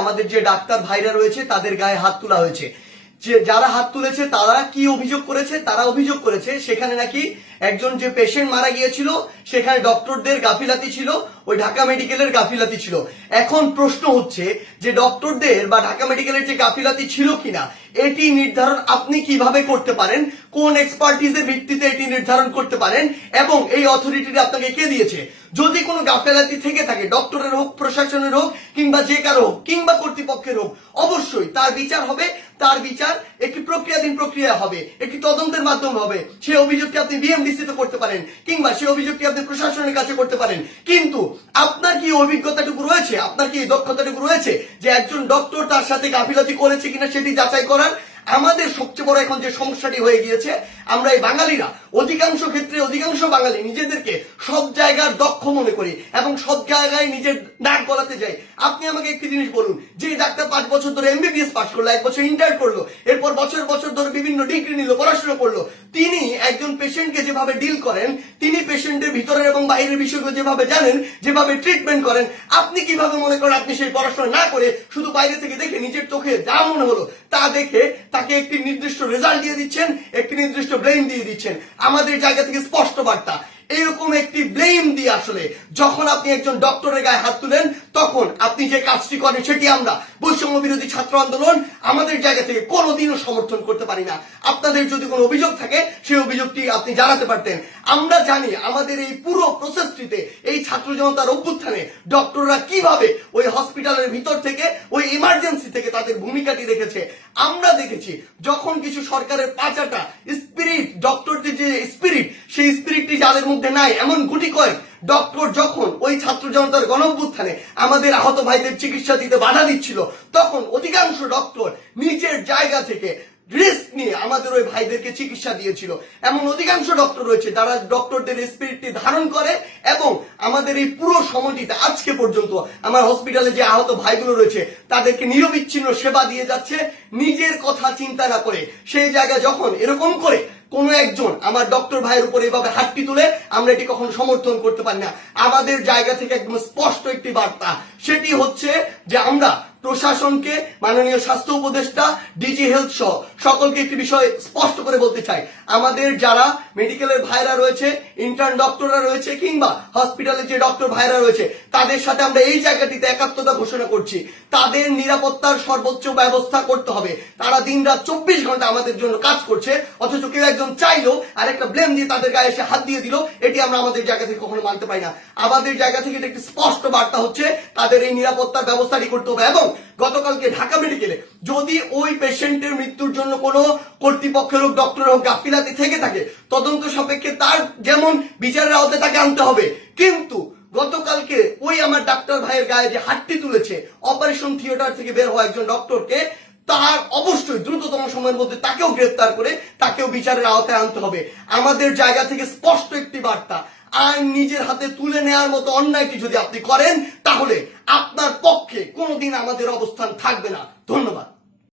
আমাদের যে ডাক্তার ভাইরা রয়েছে তাদের গায়ে হাত তোলা হয়েছে। যে যারা হাত তুলেছে তারা কি অভিযোগ করেছে? তারা অভিযোগ করেছে সেখানে নাকি একজন যে পেশেন্ট মারা গিয়েছিল সেখানে ডক্টরদের গাফিলাতি ছিল, ওই ঢাকা মেডিকেলের গাফিলাতি ছিল। এখন প্রশ্ন হচ্ছে যে ডক্টরদের বা ঢাকা মেডিকেলের যে গাফিলাতি ছিল কিনা এটি নির্ধারণ আপনি কিভাবে করতে পারেন, কোন এক্সপার্টিজের ভিত্তিতে এটি নির্ধারণ করতে পারেন এবং এই অথরিটিটা আপনাকে কে দিয়েছে? যদি কোনো গাফিলাতি থেকে থাকে, ডক্টরের হোক, প্রশাসনের হোক, কিংবা যে কারো হোক, কিংবা কর্তৃপক্ষের হোক, অবশ্যই তার বিচার হবে। তার বিচার একটি প্রক্রিয়াধীন প্রক্রিয়া হবে, একটি তদন্তের মাধ্যমে হবে। সেই অভিযোগটি আপনি বিএমডিসি তে করতে পারেন কিংবা সেই অভিযোগটি আপনি প্রশাসনের কাছে করতে পারেন। কিন্তু আপনার কি অভিজ্ঞতাটুকু রয়েছে, আপনার কি দক্ষতাটুকু রয়েছে যে একজন ডক্টর তার সাথে গাফিলতি করেছে কিনা সেটি যাচাই করার? আমাদের সবচেয়ে বড় এখন যে সমস্যাটি হয়ে গিয়েছে, আমরা এই বাঙালিরা অধিকাংশ ক্ষেত্রে অধিকাংশ বাঙালি নিজেদেরকে সব জায়গার দক্ষ মনে করি এবং সব জায়গায় নিজের নাক গলাতে যাই। আপনি আমাকে একটি জিনিস বলুন, যে ডাক্তার 5 বছর ধরে এমবিবিএস পাস করলো, 1 বছর ইন্টার করলো, এরপর বছর বছর ধরে বিভিন্ন ডিগ্রি নিল, পড়াশোনা করলো, তিনি একজন পেশেন্টকে যেভাবে ডিল করেন, তিনি পেশেন্টের ভিতরের এবং বাইরের বিষয়গুলো যেভাবে জানেন, যেভাবে ট্রিটমেন্ট করেন, আপনি কিভাবে মনে করেন আপনি সেই পড়াশোনা না করে শুধু বাইরে থেকে দেখে নিজের চোখে যা মনে হলো তা দেখে তাকে একটি নির্দিষ্ট রেজাল্ট দিয়ে দিচ্ছেন, একটি নির্দিষ্ট ব্লেম দিয়ে দিচ্ছেন? আমাদের জায়গা থেকে স্পষ্ট বার্তা, এইরকম একটি ব্লেম দিয়ে আসলে যখন আপনি একজন ডক্টরের গায়ে হাত তুলেন তখন আপনি যে কাজটি করেন সেটি আমরা বৈষম্য বিরোধী ছাত্র আন্দোলন আমাদের জায়গা থেকে কোনোদিনও সমর্থন করতে পারি না। আপনাদের যদি কোনো অভিযোগ থাকে সেই অভিযোগটি আপনি জানাতে পারতেন। আমরা জানি আমাদের এই পুরো প্রসেসটিতে, এই ছাত্র জনতার অভ্যুত্থানে ডক্টররা কিভাবে ওই হসপিটালের ভিতর থেকে, ওই ইমার্জেন্সি থেকে তাদের ভূমিকাটি রেখেছে। আমরা দেখেছি যখন কিছু সরকারের পাঁচাটা স্পিরিট, ডক্টরদের যে স্পিরিট, সেই স্পিরিটটি যাদের মধ্যে নাই, এমন গুটি কয়েক ডক্টর যখন ওই ছাত্র জনতার গণঅভ্যুত্থানে আমাদের আহত ভাইদের চিকিৎসা দিতে বাধা দিচ্ছিল, তখন অধিকাংশ ডক্টর নিজের জায়গা থেকে রিস্ক নিয়ে আমাদের ওই ভাইদেরকে চিকিৎসা দিয়েছিল। এমন অধিকাংশ ডক্টর রয়েছে যারা ডক্টরদের স্পিরিটটি ধারণ করে এবং আমাদের এই পুরো সময়টিতে আজকে পর্যন্ত আমার হসপিটালে যে আহত ভাইগুলো রয়েছে তাদেরকে নিরবিচ্ছিন্ন সেবা দিয়ে যাচ্ছে, নিজের কথা চিন্তা না করে। সেই জায়গায় যখন এরকম করে কোন একজন আমার ডক্টর ভাইয়ের উপর এভাবে হাতটি তুলে, আমরা এটি কখনো সমর্থন করতে পারি না। আমাদের জায়গা থেকে একদম স্পষ্ট একটি বার্তা, সেটি হচ্ছে যে আমরা প্রশাসনকে, মাননীয় স্বাস্থ্য উপদেষ্টা, ডিজি হেলথ সহ সকলকে একটি বিষয় স্পষ্ট করে বলতে চাই, আমাদের যারা মেডিকেলের ভাইরা রয়েছে, ইন্টার্ন ডক্টররা রয়েছে, কিংবা হসপিটালের যে ডক্টর ভাইরা রয়েছে, তাদের সাথে আমরা এই জায়গাটিতে একাত্মতা ঘোষণা করছি। তাদের নিরাপত্তার সর্বোচ্চ ব্যবস্থা করতে হবে। তারা দিনরাত 24 ঘন্টা আমাদের জন্য কাজ করছে, অথচ কেউ একজন চাইলো আর একটা ব্লেম দিয়ে তাদের গায়ে এসে হাত দিয়ে দিল, এটি আমরা আমাদের জায়গা থেকে কখনো মানতে পারি না। আমাদের জায়গা থেকে একটি স্পষ্ট বার্তা হচ্ছে তাদের এই নিরাপত্তার ব্যবস্থাটি করতে হবে। এবং গতকালকে ঢাকা মেডিকেলে যদি ওই পেশেন্টের মৃত্যুর জন্য কোনো কর্তৃপক্ষের হোক, ডক্টর হোক গাফিলাতি থেকে থাকে, তদন্ত সাপেক্ষে তার যেমন বিচারের আওতায় তাকে আনতে হবে। কিন্তু গতকালকে ওই আমার ডাক্তার ভাইয়ের গায়ে যে হাতটি তুলেছে, অপারেশন থিয়েটার থেকে বের হওয়া একজন ডক্টরকে, তার অবশ্যই দ্রুততম সময়ের মধ্যে তাকেও গ্রেফতার করে তাকেও বিচারের আওতায় আনতে হবে। আমাদের জায়গা থেকে স্পষ্ট একটি বার্তা, আইন নিজের হাতে তুলে নেওয়ার মতো অন্যায়টি যদি আপনি করেন তাহলে আপনার পক্ষে কোনোদিন আমাদের অবস্থান থাকবে না। ধন্যবাদ।